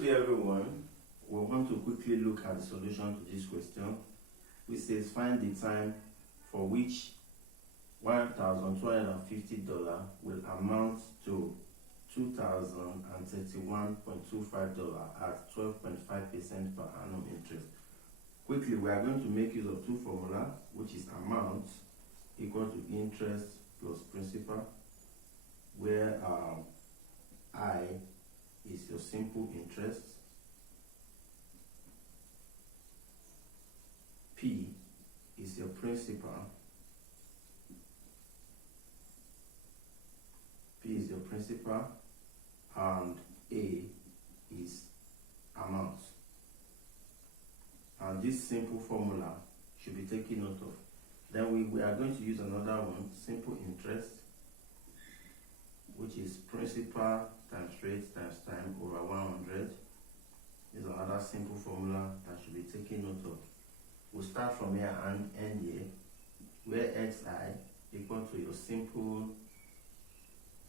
Good day everyone. We want to quickly look at the solution to this question, which says find the time for which $1,250 will amount to $2,031.25 at 12.5% per annum interest. Quickly, we are going to make use of two formulas, which is amount equal to interest plus principal, where I is your simple interest, P is your principal, and A is amount. And this simple formula should be taken note of. Then we are going to use another one, simple interest, which is principal times rate times time over 100. This is another simple formula that should be taken note of. We'll start from here and end here, where xi equal to your simple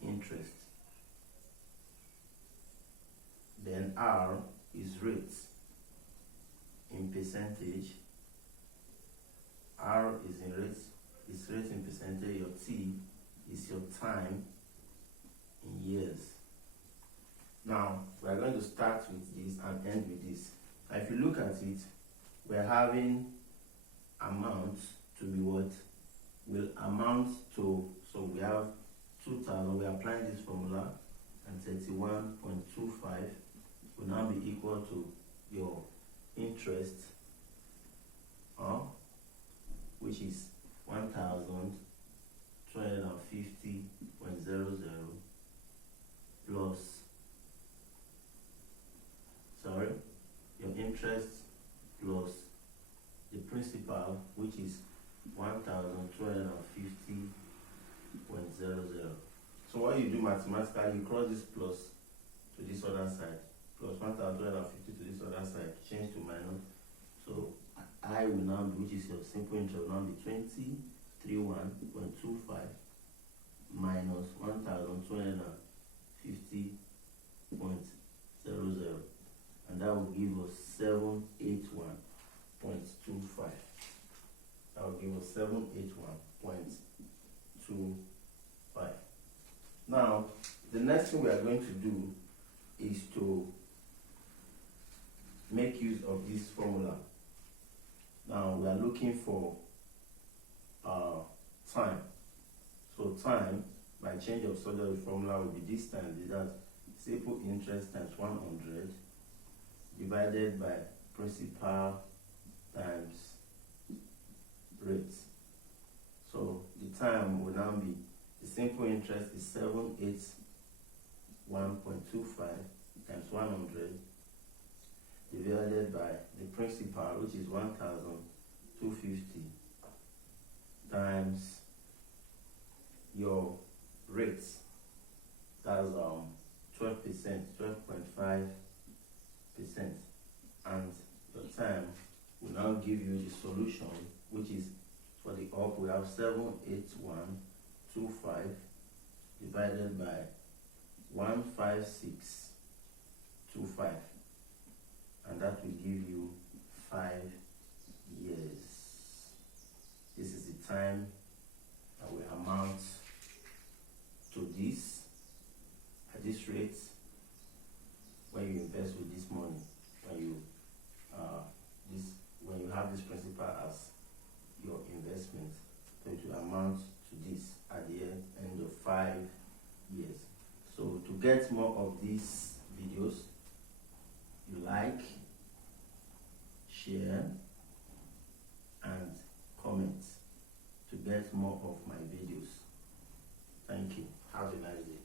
interest. Then R is rate in percentage. R is in rate, is rate in percentage. Your T is your time in years. Now we are going to start with this and end with this. Now if you look at it, we're having amount to be what will amount to, so we have 2,000, we're applying this formula, and 31.25 will now be equal to your interest, which is 1,250.00 plus, your interest plus the principal, which is 1,250.00. So what you do mathematically, you cross this plus to this other side, plus 1,250 to this other side, change to minus. So I will now be, which is your simple interest, will now be 2031.25 minus 1,250.00, and that will give us 781.25. That will give us 781.25. Now, the next thing we are going to do is to make use of this formula. Now, we are looking for time. So time, by change of sort of the formula, will be this time. That's simple interest times 100 divided by principal times rate. So the time will now be, the simple interest is 781.25 times 100 divided by the principal, which is 1,250, times your rate, that's 12%, 12.5%, and your time will now give you the solution, which is for the up, we have 781.25 divided by 156.25, and that will give you 5 years. This is the time that will amount to this. At this rate, when you invest with this money, when you have this principal as your investment, so it will amount to this at the end of 5 years. So to get more of these videos, you like, share, and comment to get more of my videos. Thank you. Have a nice day.